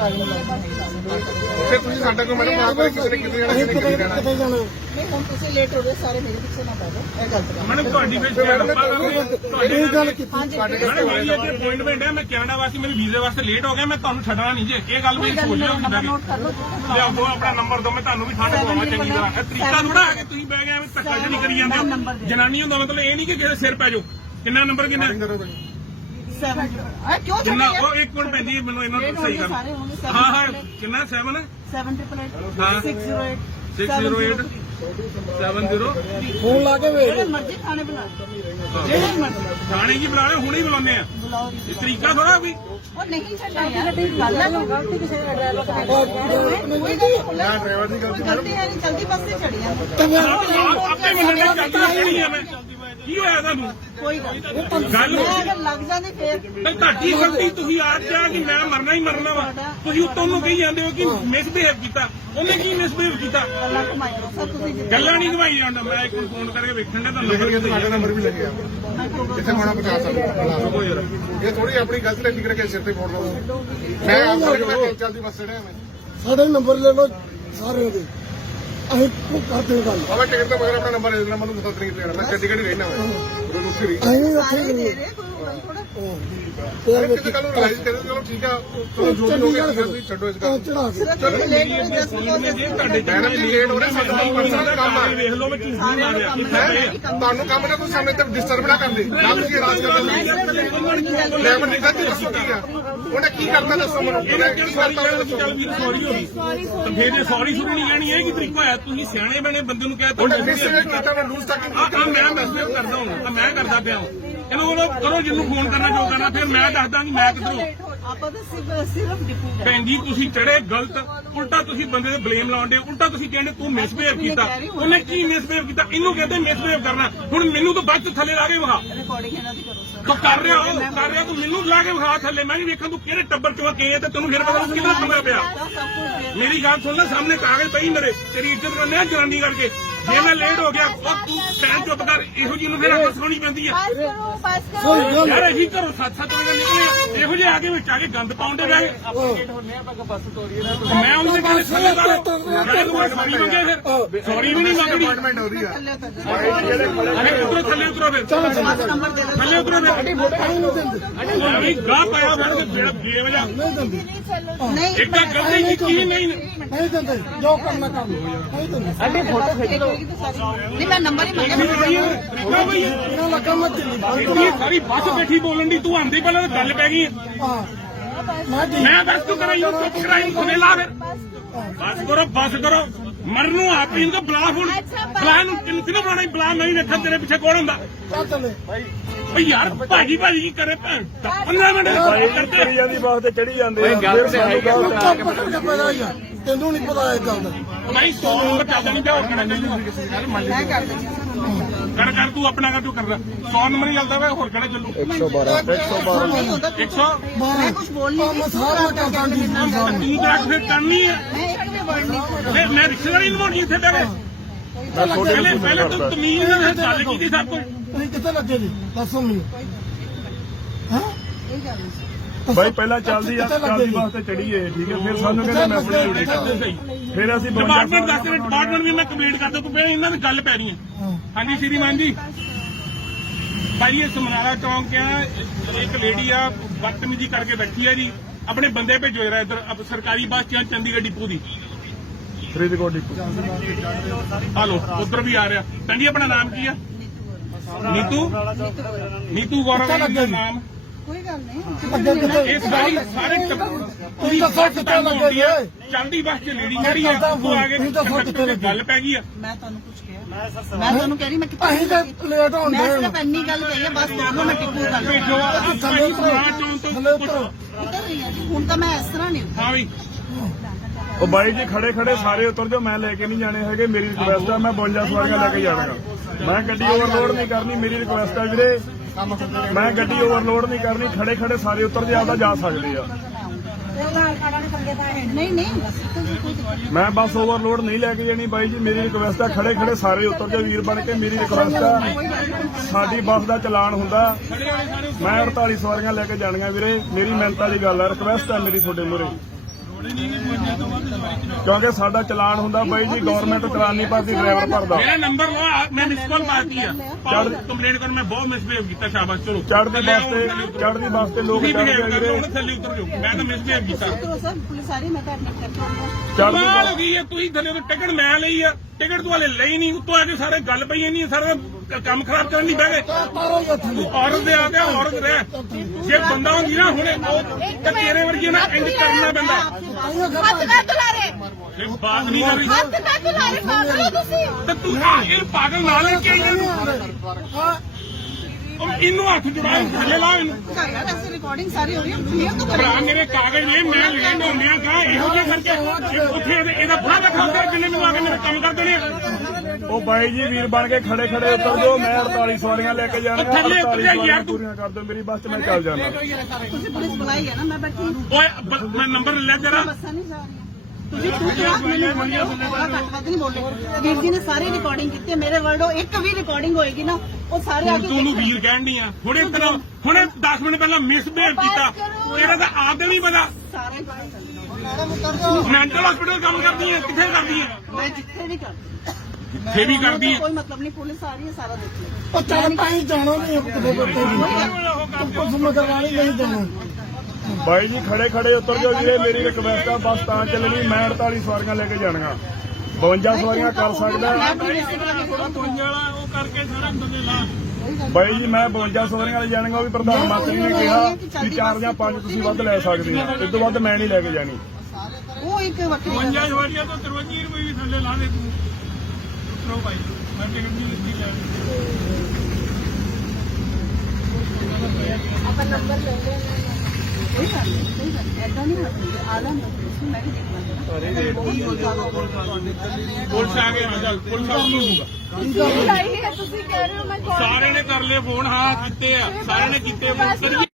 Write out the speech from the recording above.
ਫਿਰ ਤੁਸੀਂ ਸਾਡਾ ਕੇ ਕਿਸੇ ਨੇ ਕਿਤੇ ਕਿਤੇ ਹੁਣ ਤੁਸੀਂ ਲੇਟ ਹੋ ਗਏ ਸਾਰੇ ਮੇਰੇ ਪਿੱਛੇ ਨਾ ਪੈ ਜਾਓ ਇਹ ਤੁਹਾਡੀ ਵਿੱਚ ਤੁਹਾਡੀ ਗੱਲ ਕੀਤੀ ਅਪਾਇੰਟਮੈਂਟ ਹੈ ਮੈਂ ਮੇਰੇ ਵੀਜ਼ੇ ਵਾਸਤੇ ਲੇਟ ਹੋ ਗਿਆ ਮੈਂ ਤੁਹਾਨੂੰ ਛੱਡਣਾ ਨਹੀਂ ਜੇ ਇਹ ਗੱਲ ਵੀ ਭੁੱਲ ਜਾਓ ਨੋਟ ਕਰ ਲਓ ਲਿਆਓ ਆਪਣਾ ਨੰਬਰ ਦੋ ਮੈਂ ਤੁਹਾਨੂੰ ਵੀ ਠੰਡ ਪਵਾਵਾਂ ਚੰਗੀ ਤਰ੍ਹਾਂ ਤਰੀਕਾ ਥੋੜਾ ਹੈ ਕਿ ਤੁਸੀਂ ਬਹਿ ਗਏ ਐਵੇਂ ਧੱਕਾ ਜਿਹੜੀ ਕਰੀ ਜਾਂਦੇ ਜਨਾਨੀ ਹੁੰਦਾ ਮਤਲਬ ਇਹ ਨਹੀਂ ਕਿ ਕਿਸੇ ਸਿਰ ਪੈ ਜਾਓ ਕਿੰਨਾ ਨੰਬਰ ਕਿੰਨਾ 7 ਕਿਉਂ ਉਹ ਇੱਕ ਕੋਣ ਪੈਂਦੀ ਮੈਨੂੰ ਇਹਨਾਂ ਨੂੰ ਸਹੀ ਕਰ ਹਾਂ ਹਾਂ ਕਿੰਨਾ 7 ਹੈ 7888 608 70 ਫੋਨ ਲਾ ਕੇ ਵੇਖ ਮਰਜ਼ੀ ਖਾਣੇ ਬਣਾ ਲਓ। ਜਿਹੜੇ ਮਰਜ਼ੀ ਖਾਣੇ ਕੀ ਬੁਲਾ ਰਹੇ ਹੁਣੇ ਹੀ ਬੁਲਾਉਂਦੇ ਆ ਇਹ ਤਰੀਕਾ ਥੋੜਾ ਵੀ ਉਹ ਨਹੀਂ ਛੱਡਣਾ ਯਾਰ ਗੱਲ ਨਾ ਗਲਤੀ ਕਿਸੇ ਦਾ ਡਰਾਈਵਰ ਨਹੀਂ ਡਰਾਈਵਰ ਦੀ ਗਲਤੀ ਗਲਤੀ ਹੈ ਨਹੀਂ ਜਲਦੀ ਬੱਸ ਤੇ ਚੜੀਆਂ ਆਪੇ ਮੰਨਣ ਦੀ ਗੱਲ ਨਹੀਂ ਆ ਮੈਂ ਕੀ ਹੋਇਆ ਤੁਹਾਨੂੰ ਕੋਈ ਗੱਲ ਉਹ ਲੱਗ ਜਾਂਦੇ ਫੇਰ ਨਹੀਂ ਤੁਹਾਡੀ ਗਲਤੀ ਤੁਸੀਂ ਆਪ ਕਿਹਾ ਕਿ ਮੈਂ ਮਰਨਾ ਹੀ ਮਰਨਾ ਵਾ ਤੁਸੀਂ ਉੱਤੋਂ ਨੂੰ ਕਹੀ ਜਾਂਦੇ ਹੋ ਕਿ ਬਿਹੇਵ ਕੀਤਾ ਉਹਨੇ ਕੀ ਬਿਹੇਵ ਕੀਤਾ ਗੱਲਾਂ ਨਹੀਂ ਘਵਾਈ ਜਾਂਦਾ ਮੈਂ ਇੱਕ ਫੋਨ ਕਰਕੇ ਵੇਖਣ ਦਾ ਤੁਹਾਨੂੰ ਨੰਬਰ ਵੀ ਲੱਗਿਆ ਕਿੱਥੇ ਹੋਣਾ ਪਤਾ ਸਕਦਾ ਇਹ ਥੋੜੀ ਆਪਣੀ ਗਲਤੀ ਲੈ ਫਿਕਰ ਕੇ ਸਿਰ ਤੇ ਫੋੜ ਲਓ ਮੈਂ ਆਪ ਕਰਕੇ ਜਲਦੀ ਚੱਲਦੀ ਬੱਸ ਮੈਂ ਸਾਡੇ ਨੰਬਰ ਲੈ ਲਓ ਸਾਰਿਆਂ ਦੇ ਅਸੀਂ ਕਰਦੇ ਹਾਂ ਗੱਲ ਬਾਬਾ ਟਿਕਟ ਤੋਂ ਮਗਰ ਆਪਣਾ ਨੰਬਰ ਦੇ ਦੇਣਾ ਨੂੰ 7 ਤਰੀਕ ਤੇ ਕਰਨਾ ਚੱਡੀ ਕਿਹੜੀ ਰਹਿਣਾ ਹੋਇਆ ਰੋਜ਼ ਉੱਥੇ ਰਹੀ ਅਸੀਂ ਉੱਥੇ ਹੀ ਰਹਿੰਦੇ ਤੇ ਵਿੱਚ ਕਿਤੇ ਕੱਲ ਰਾਈਜ਼ ਕਰਦੇ ਚਲੋ ਠੀਕ ਆ ਚਲੋ ਜੋ ਵੀ ਹੋ ਗਿਆ ਤੁਸੀਂ ਛੱਡੋ ਇਸ ਗੱਲ ਚੜਾ ਕੇ ਚਲੋ ਲੇਟ ਹੋ ਜਸ ਤੁਹਾਡੇ ਟਾਈਮ ਵੀ ਲੇਟ ਹੋ ਰਿਹਾ ਸਾਡਾ ਪਰਸਨਲ ਕੰਮ ਆ ਵੇਖ ਲਓ ਮੈਂ ਕੀ ਸੀ ਮਾਰ ਰਿਹਾ ਤੁਹਾਨੂੰ ਕੰਮ ਨਾ ਕੋਈ ਸਾਨੂੰ ਇੱਥੇ ਡਿਸਟਰਬ ਨਾ ਕਰਦੇ ਨਾ ਤੁਸੀਂ ਰਾਜ ਕਰਦੇ ਲੈਵਲ ਨਿਕਲ ਕੇ ਦੱਸੋ ਕੀ ਆ ਉਹਨੇ ਕੀ ਕਰਨਾ ਦੱਸੋ ਮੈਨੂੰ ਇਹਨੇ ਕਿਹੜੀ ਗੱਲ ਕਰਨਾ ਚੱਲ ਵੀ ਸੌਰੀ ਹੋ ਗਈ ਤਾਂ ਫੇਰ ਇਹ ਸੌਰੀ ਸ਼ੁਰੂ ਨਹੀਂ ਕਹਿਣੀ ਇਹ ਕੀ ਤਰੀਕਾ ਹੈ ਤੁਸੀਂ ਸਿਆਣੇ ਬਣੇ ਬੰਦੇ ਨੂੰ ਕਹਿ ਤਾ ਮੈਂ ਮੈਮ ਕਰਦਾ ਹਾਂ ਮੈਂ ਕਰਦਾ ਪਿਆ ਚਲੋ ਉਹ ਕਰੋ ਜਿੰਨੂੰ ਫੋਨ ਕਰਨਾ ਜੋ ਕਰਨਾ ਫਿਰ ਮੈਂ ਦੱਸ ਦਾਂਗੀ ਮੈਂ ਕਿੱਥੋਂ ਆਪਾਂ ਤਾਂ ਸਿਰਫ ਸਿਰਫ ਡਿਪੂ ਭੈਣ ਜੀ ਤੁਸੀਂ ਚੜੇ ਗਲਤ ਉਲਟਾ ਤੁਸੀਂ ਬੰਦੇ ਤੇ ਬਲੇਮ ਲਾਉਂਦੇ ਉਲਟਾ ਤੁਸੀਂ ਕਹਿੰਦੇ ਤੂੰ ਮਿਸਬੇਵ ਕੀਤਾ ਉਹਨੇ ਕੀ ਮਿਸਬੇਵ ਕੀਤਾ ਇਹਨੂੰ ਕਹਿੰਦੇ ਮਿਸਬੇਵ ਕਰਨਾ ਹੁਣ ਮੈਨੂੰ ਤਾਂ ਬੱਚ ਥੱਲੇ ਲਾ ਕੇ ਵਹਾ ਰਿਕਾਰਡਿੰਗ ਇਹਨਾਂ ਦੀ ਕਰੋ ਸਰ ਤੂੰ ਕਰ ਰਿਹਾ ਹੋ ਕਰ ਰਿਹਾ ਤੂੰ ਮੈਨੂੰ ਲਾ ਕੇ ਵਹਾ ਥੱਲੇ ਮੈਂ ਵੀ ਵੇਖਾਂ ਤੂੰ ਕਿਹੜੇ ਟੱਬਰ ਚੋਂ ਕੇ ਤੇ ਤੈਨੂੰ ਫਿਰ ਪਤਾ ਕਿੰਨਾ ਸਮਾਂ ਪਿਆ ਮੇਰੀ ਗੱਲ ਸੁਣ ਲੈ ਸਾਹਮਣੇ ਕਾਗਜ਼ ਪਈ ਮੇਰੇ ਤੇਰੀ ਇੱਜ਼ਤ ਕਰਨੇ ਆ ਜਨਾਨੀ ਕਰਕੇ ਜੇ ਮੈਂ ਲੇਟ ਹੋ ਗਿਆ ਉਹ ਤੂੰ ਟਾਈਮ ਚੁੱਪ ਕਰ ਇਹੋ ਜੀ ਨੂੰ ਫਿਰ ਅੱਖ ਸੁਣੀ ਪੈਂਦੀ ਆ ਬਸ ਕਰੋ ਬਸ ਕਰੋ ਯਾਰ ਅਸੀਂ ਘਰੋਂ ਸੱਤ ਸੱਤ ਵਜੇ ਨਿਕਲੇ ਇਹੋ ਜੇ ਆ ਕੇ ਵਿੱਚ ਆ ਕੇ ਗੰਦ ਪਾਉਂਦੇ ਰਹੇ ਆਪਾਂ ਲੇਟ ਹੁੰਨੇ ਆ ਬਸ ਬੱਸ ਤੋੜੀਏ ਨਾ ਮੈਂ ਉਹਨਾਂ ਦੇ ਬਾਰੇ ਸੋਚਦਾ ਸੌਰੀ ਮੰਗੇ ਫਿਰ ਸੌਰੀ ਵੀ ਨਹੀਂ ਮੰਗਣੀ ਅਪਾਰਟਮੈਂਟ ਹੋ ਰਹੀ ਆ ਅਰੇ ਉਤਰੋ ਥੱਲੇ ਉਤਰੋ ਫਿਰ ਥੱਲੇ ਉਤਰੋ ਫਿਰ ਅੱਡੀ ਫੋਟੋ ਨਹੀਂ ਦਿੰਦੇ ਅੱਡੀ ਗਾ ਪਾਇਆ ਬਣ ਕੇ ਬੇੜਾ ਵਜਾ ਨਹੀਂ ਦਿੰਦੇ ਨਹੀਂ ਇੱਕ ਗਲਤੀ ਕੀਤੀ ਨਹੀਂ ਨਹੀਂ ਦਿੰਦੇ ਜੋ ਕਰਨਾ ਕੰਮ ਨਹੀਂ ਦਿੰਦੇ ਅੱਡੀ ਫੋਟੋ ਖਿੱਚ ਲਓ ਹੋਗੀ ਸਾਰੀ ਨਹੀਂ ਮੈਂ ਨੰਬਰ ਹੀ ਤਰੀਕਾ ਬੰਦ ਸਾਰੀ ਬੈਠੀ ਬੋਲਣ ਦੀ ਤੂੰ ਆਂਦੀ ਪਹਿਲਾਂ ਤਾਂ ਗੱਲ ਪੈ ਗਈ ਮੈਂ ਮੈਂ ਦੱਸ ਤੂੰ ਕਰਾਈ ਉਹ ਚੁੱਪ ਕਰਾਈ ਕੋਨੇ ਲਾ ਫਿਰ ਬਸ ਕਰੋ ਬਸ ਕਰੋ ਮਰਨ ਨੂੰ ਆਪ ਹੀ ਇਹਨੂੰ ਬਲਾ ਹੁਣ ਬਲਾ ਨੂੰ ਕਿੰਨ ਕਿੰਨ ਬਣਾਣਾ ਬਲਾ ਨਹੀਂ ਰੱਖਾ ਤੇਰੇ ਪਿੱਛੇ ਕੋਣ ਹੁੰਦਾ ਭਾਈ ਯਾਰ ਭਾਜੀ ਭਾਜੀ ਕੀ ਕਰੇ ਭੈਣ 15 ਮਿੰਟ ਚੜੀ ਜਾਂਦੀ ਬਾਸ ਤੇ ਚੜੀ ਜਾਂਦੇ ਓਏ ਗੱਲ ਤੇ ਹੈ ਹੈਗੀ ਤੈਨੂੰ ਨਹੀਂ ਪਤਾ ਇਹ ਗੱਲ ਦਾ ਨਹੀਂ ਸੌ ਨੰਬਰ ਚੱਲਦਾ ਨਹੀਂ ਜਾਉ ਕਰਨਾ ਕਰ ਕਰ ਤੂੰ ਆਪਣਾ ਕਰ ਤੂੰ ਕਰਦਾ 100 ਨੰਬਰ ਹੀ ਚੱਲਦਾ ਵੇ ਹੋਰ ਕਿਹੜਾ ਚੱਲੂ 112 112 100 ਮੈਂ ਕੁਝ ਬੋਲ ਨਹੀਂ ਸਾਰਾ ਕਰਦਾ ਨਹੀਂ ਤਾਂ ਫਿਰ ਕਰਨੀ ਹੈ ਫਿਰ ਮੈਂ ਨਾਲ ਸਭ ਕਿੱਥੇ ਲੱਗੇ ਜੀ ਹਾਂ ਬਾਈ ਪਹਿਲਾਂ ਚੱਲਦੀ ਆ ਕਾਦੀ ਵਾਸਤੇ ਚੜੀਏ ਠੀਕ ਹੈ ਫਿਰ ਸਾਨੂੰ ਕਹਿੰਦੇ ਮੈਂ ਬੜੀ ਜੁੜੀ ਕਰਦੇ ਸਹੀ ਫਿਰ ਅਸੀਂ ਡਿਪਾਰਟਮੈਂਟ ਦੱਸ ਰਿਹਾ ਡਿਪਾਰਟਮੈਂਟ ਵੀ ਮੈਂ ਕੰਪਲੀਟ ਕਰਦਾ ਤੂੰ ਪਹਿਲਾਂ ਇਹਨਾਂ ਦੀ ਗੱਲ ਪੈਣੀ ਹੈ ਹਾਂਜੀ ਸ਼੍ਰੀਮਾਨ ਜੀ ਭਾਈ ਇਹ ਸਮਨਾਰਾ ਚੌਂਕ ਆ ਇੱਕ ਲੇਡੀ ਆ ਜੀ ਕਰਕੇ ਬੈਠੀ ਆ ਜੀ ਆਪਣੇ ਬੰਦੇ ਭੇਜੋ ਜਰਾ ਇਧਰ ਸਰਕਾਰੀ ਬੱਸ ਚੰਡੀਗੜ੍ਹ ਡਿਪੂ ਦੀ ਫਰੀਦਕੋਟ ਡਿਪੂ ਹਲੋ ਉਧਰ ਵੀ ਆ ਰਿਹਾ ਟੰਡੀ ਆਪਣਾ ਨਾਮ ਕੀ ਆ ਨੀਤੂ ਨੀਤੂ ਗੌਰਵ ਦਾ ਨਾਮ ਕੋਈ ਗੱਲ ਨਹੀਂ ਇਹ ਸਾਰੀ ਸਾਰੇ ਤੁਸੀਂ ਦੱਸੋ ਕਿੱਥੇ ਲੱਗੇ ਚਲਦੀ ਬੱਸ ਚ ਲੇੜੀ ਖੜੀ ਆ ਉਹ ਆ ਗਏ ਤੁਸੀਂ ਦੱਸੋ ਗੱਲ ਪੈ ਗਈ ਆ ਮੈਂ ਤੁਹਾਨੂੰ ਕੁਝ ਕਿਹਾ ਮੈਂ ਸਰ ਮੈਂ ਤੁਹਾਨੂੰ ਕਹਿ ਰਹੀ ਮੈਂ ਕਿੱਥੇ ਅਸੀਂ ਤਾਂ ਲੇਟ ਹੁੰਦੇ ਮੈਂ ਸਿਰਫ ਇੰਨੀ ਗੱਲ ਕਹੀ ਆ ਬਸ ਦੋਨੋਂ ਮੈਂ ਟਿੱਕੂ ਗੱਲ ਭੇਜੋ ਆ ਥੱਲੇ ਉਤਰੋ ਥੱਲੇ ਉਤਰੋ ਹੁਣ ਤਾਂ ਮੈਂ ਇਸ ਤਰ੍ਹਾਂ ਨਹੀਂ ਹਾਂ ਵੀ ਉਹ ਬਾਈ ਜੀ ਖੜੇ ਖੜੇ ਸਾਰੇ ਉਤਰ ਜਾਓ ਮੈਂ ਲੈ ਕੇ ਨਹੀਂ ਜਾਣੇ ਹੈਗੇ ਮੇਰੀ ਰਿਕੁਐਸਟ ਆ ਮੈਂ 52 ਸਵਾਰੀਆਂ ਲੈ ਕੇ ਜਾਣਾਗਾ ਮੈਂ ਗੱਡੀ ਓਵਰਲੋਡ ਨਹੀਂ ਕਰਨੀ ਮੇਰੀ ਰਿਕੁਐਸਟ ਆ ਵੀਰੇ ਮੈਂ ਗੱਡੀ ਓਵਰਲੋਡ ਨਹੀਂ ਕਰਨੀ ਖੜੇ ਖੜੇ ਸਾਰੇ ਉਤਰ ਜਾ ਆਪਦਾ ਜਾ ਸਕਦੇ ਆ ਨਹੀਂ ਨਹੀਂ ਮੈਂ ਬਸ ਓਵਰਲੋਡ ਨਹੀਂ ਲੈ ਕੇ ਜਾਣੀ ਬਾਈ ਜੀ ਮੇਰੀ ਰਿਕੁਐਸਟ ਆ ਖੜੇ ਖੜੇ ਸਾਰੇ ਉਤਰ ਜਾ ਵੀਰ ਬਣ ਕੇ ਮੇਰੀ ਰਿਕੁਐਸਟ ਆ ਸਾਡੀ ਬੱਸ ਦਾ ਚਲਾਨ ਹੁੰਦਾ ਮੈਂ 48 ਸਵਾਰੀਆਂ ਲੈ ਕੇ ਜਾਣੀਆਂ ਵੀਰੇ ਮੇਰੀ ਮਿਹਨਤਾਂ ਦੀ ਗੱਲ ਆ ਰਿਕੁਐਸਟ ਆ ਮੇਰੀ ਤੁਹਾਡੇ ਮੂਰੇ ਕਿਉਂਕਿ ਸਾਡਾ ਚਲਾਨ ਹੁੰਦਾ ਬਾਈ ਜੀ ਗਵਰਨਮੈਂਟ ਚਲਾਨ ਨਹੀਂ ਭਰਦੀ ਡਰਾਈਵਰ ਭਰਦਾ ਮੇਰਾ ਨੰਬਰ ਲਓ ਆ, ਮੈਂ ਮਿਸ ਕਾਲ ਮਾਰਤੀ ਆ ਕੰਪਲੇਂਟ ਕਰ ਮੈਂ ਬਹੁਤ ਮਿਸਬਿਹੇਵ ਕੀਤਾ ਸ਼ਾਬਾਸ਼ ਚਲੋ ਚੜ੍ਹਦੀ ਥੱਲੇ ਬੱਸ ਆਓ, ਤੇ ਥੱਲੇ ਉਤਰੋ। ਚੜ੍ਹਦੀ ਬੱਸ ਤੇ ਲੋਕ ਤੁਸੀਂ ਚੜ੍ਹ behave ਕੇ ਕਰਦੇ ਹੋ, ਵੀਰੇ ਹੁਣ ਥੱਲੇ ਉਤਰ ਜਾਓ ਮੈਂ ਤਾਂ ਮਿਸਬਿਹੇਵ ਕੀਤਾ तो सर पुलिस आ रही मैं तो एडमिट करके आऊंगा ਚੜ੍ਹਦੀ ਕਮਾਲ ਹੋ ਬੱਸ ਗਈ ਹੈ ਤੁਸੀਂ ਥੱਲੇ ਤੋਂ ਟਿਕਟ ਮੈਂ ਲਈ ਆ ਟਿਕਟ ਤੂੰ ਹਲੇ ਲਈ ਨਹੀਂ ਉੱਤੋਂ ਆ ਕੇ ਸਾਰੇ ਗੱਲ ਪਈ ਨਹੀਂ ਸਾਰੇ ਕੰਮ ਖਰਾਬ ਕਰਨ ਨਹੀਂ ਬਹਿ ਗਏ ਔਰਤ ਦੇ ਆ ਗਿਆ ਔਰਤ ਰਹਿ ਜੇ ਬੰਦਾ ਹੁੰਦੀ ਨਾ ਹੁਣੇ ਤੇਰੇ ਵਰਗੀ ਨਾ ਐਂਡ ਕਰਨਾ ਪੈਂਦਾ ਹੱਥ ਬਾਤ ਨਹੀਂ ਕਰੀ ਹੱਥ ਤੇ ਤੂੰ ਇਹ ਪਾਗਲ ਨਾਲ ਕੇ ਇਹਨੂੰ ਇਹਨੂੰ ਹੱਥ ਜੁੜਾਏ ਥੱਲੇ ਲਾ ਇਹਨੂੰ ਰਿਕਾਰਡਿੰਗ ਸਾਰੀ ਹੋ ਰਹੀ ਹੈ ਕਲੀਅਰ ਤੋਂ ਭਰਾ ਮੇਰੇ ਕਾਗਜ਼ ਨੇ ਮੈਂ ਲੈਣ ਆਉਂਦਿਆਂ ਕਾ ਇਹੋ ਜਿਹਾ ਕਰਕੇ ਉੱਥੇ ਇਹਦਾ ਫੜਾ ਖਾਂਦੇ ਜਿੰਨੇ ਮੈਨੂੰ ਆ ਕੇ ਮੇਰੇ ਕੰਮ ਕਰ ਦੇਣੇ ਉਹ ਬਾਈ ਜੀ ਵੀਰ ਬਣ ਕੇ ਖੜੇ ਖੜੇ ਉਤਰ ਜਾਓ ਮੈਂ 48 ਸਵਾਰੀਆਂ ਲੈ ਕੇ ਜਾਣਾ ਥੱਲੇ ਯਾਰ ਤੂੰ ਪੂਰੀਆਂ ਕਰ ਦੋ ਮੇਰੀ ਬੱਸ ਤੇ ਮੈਂ ਚੱਲ ਜਾਣਾ ਤੁਸੀਂ ਪੁਲਿਸ ਬੁਲਾਈ ਹੈ ਨਾ ਮੈਂ ਬੈਠੀ ਓਏ ਮੈਂ ਨੰਬਰ ਲੈ ਜਰਾ ਬੱਸਾਂ ਨਹੀਂ ਜਾ ਰਹੀਆਂ ਤੁਸੀਂ ਤੂੰ ਕਿਹਾ ਮੈਨੂੰ ਬੋਲਿਆ ਕੱਟ ਨਹੀਂ ਬੋਲੇ ਵੀਰ ਜੀ ਨੇ ਸਾਰੇ ਰਿਕਾਰਡਿੰਗ ਕੀਤੀ ਹੈ, ਮੇਰੇ ਵਰਡੋ ਇੱਕ ਵੀ ਰਿਕਾਰਡਿੰਗ ਹੋਏਗੀ ਨਾ ਉਹ ਸਾਰੇ ਆ ਕੇ ਤੂੰ ਨੂੰ ਵੀਰ ਕਹਿਣ ਦੀ ਆ ਹੁਣੇ ਤੇਰਾ ਹੁਣੇ 10 ਮਿੰਟ ਪਹਿਲਾਂ ਮਿਸ ਕੀਤਾ ਇਹਦਾ ਤਾਂ ਆਪ ਦੇ ਨਹੀਂ ਪਤਾ ਸਾਰੇ ਮੈਂਟਲ ਹਸਪੀਟਲ ਕੰਮ ਕਰਦੀ ਹੈ ਕਿੱਥੇ ਕਰਦੀ ਹੈ ਮੈਂ ਜਿੱਥੇ ਵੀ ਕਰਦੀ ਜਿੱਥੇ ਵੀ ਕਰਦੀ ਹੈ ਕੋਈ ਮਤਲਬ ਨਹੀਂ ਪੁਲਿਸ ਆ ਰਹੀ ਹੈ ਸਾਰਾ ਦੇਖ ਉਹ ਚੱਲ ਪਾਈ ਜਾਣਾ ਨਹੀਂ ਉਹ ਕਿਤੇ ਬੱਤੇ ਜੀ ਕੁਝ ਮਗਰਵਾਲੀ ਨਹੀਂ ਜਾਣੋ ਬਾਈ ਜੀ ਖੜੇ ਖੜੇ ਉਤਰ ਜਾਓ ਜੀ ਇਹ ਮੇਰੀ ਰਿਕਵੈਸਟ ਆ ਬਸ ਤਾਂ ਚੱਲਣੀ ਮੈਂ 48 ਸਵਾਰੀਆਂ ਲੈ ਕੇ ਜਾਣੀਆਂ 52 ਸਵਾਰੀਆਂ ਕਰ ਸਕਦਾ ਵਾਲਾ ਉਹ ਕਰਕੇ ਸਾਰਾ ਬੰਦੇ ਲਾ ਬਾਈ ਜੀ ਮੈਂ 52 ਸਵਾਰੀਆਂ ਵਾਲੇ ਜਾਣਾਂਗਾ ਉਹ ਵੀ ਪ੍ਰਧਾਨ ਮੰਤਰੀ ਨੇ ਕਿਹਾ ਕਿ ਚਾਰ ਜਾਂ ਪੰਜ ਤੁਸੀਂ ਵੱਧ ਲੈ ਸਕਦੇ ਹੋ ਇਸ ਤੋਂ ਵੱਧ ਮੈਂ ਨਹੀਂ ਲੈ ਕੇ ਜਾਣੀ ਉਹ ਇੱਕ 52 ਸਵਾਰੀਆਂ ਤੋਂ 53 ਰੁਪਏ ਵੀ ਥੱਲੇ ਲਾ ਦੇ ਤੂੰ ਭਾਈ ਮੈਂ ਟਿਕਟ ਆਪਾਂ ਨੰਬਰ ਲੈ ਲੈ ਕੋਈ ਗੱਲ ਨਹੀਂ ਕੋਈ ਗੱਲ ਨਹੀਂ ਐਦਾਂ ਨਹੀਂ ਹੋਣੀ ਆਲਾ ਨੰਬਰ ਮੈਂ ਵੀ ਦੇਖ ਲਾਂਗਾ ਅਰੇ ਕੀ ਹੋ ਜਾਊਗਾ ਪੁਲਿਸ ਆ ਗਏ ਹਾਂ ਪੁਲਿਸ ਆ ਲੂਗਾ ਤੁਸੀਂ ਕਹਿ ਰਹੇ ਹੋ ਮੈਂ ਸਾਰੇ ਨੇ ਕਰ ਲਏ ਫੋਨ ਹਾਂ ਕੀਤੇ ਆ ਸਾਰੇ ਨੇ ਕੀਤੇ ਫੋਨ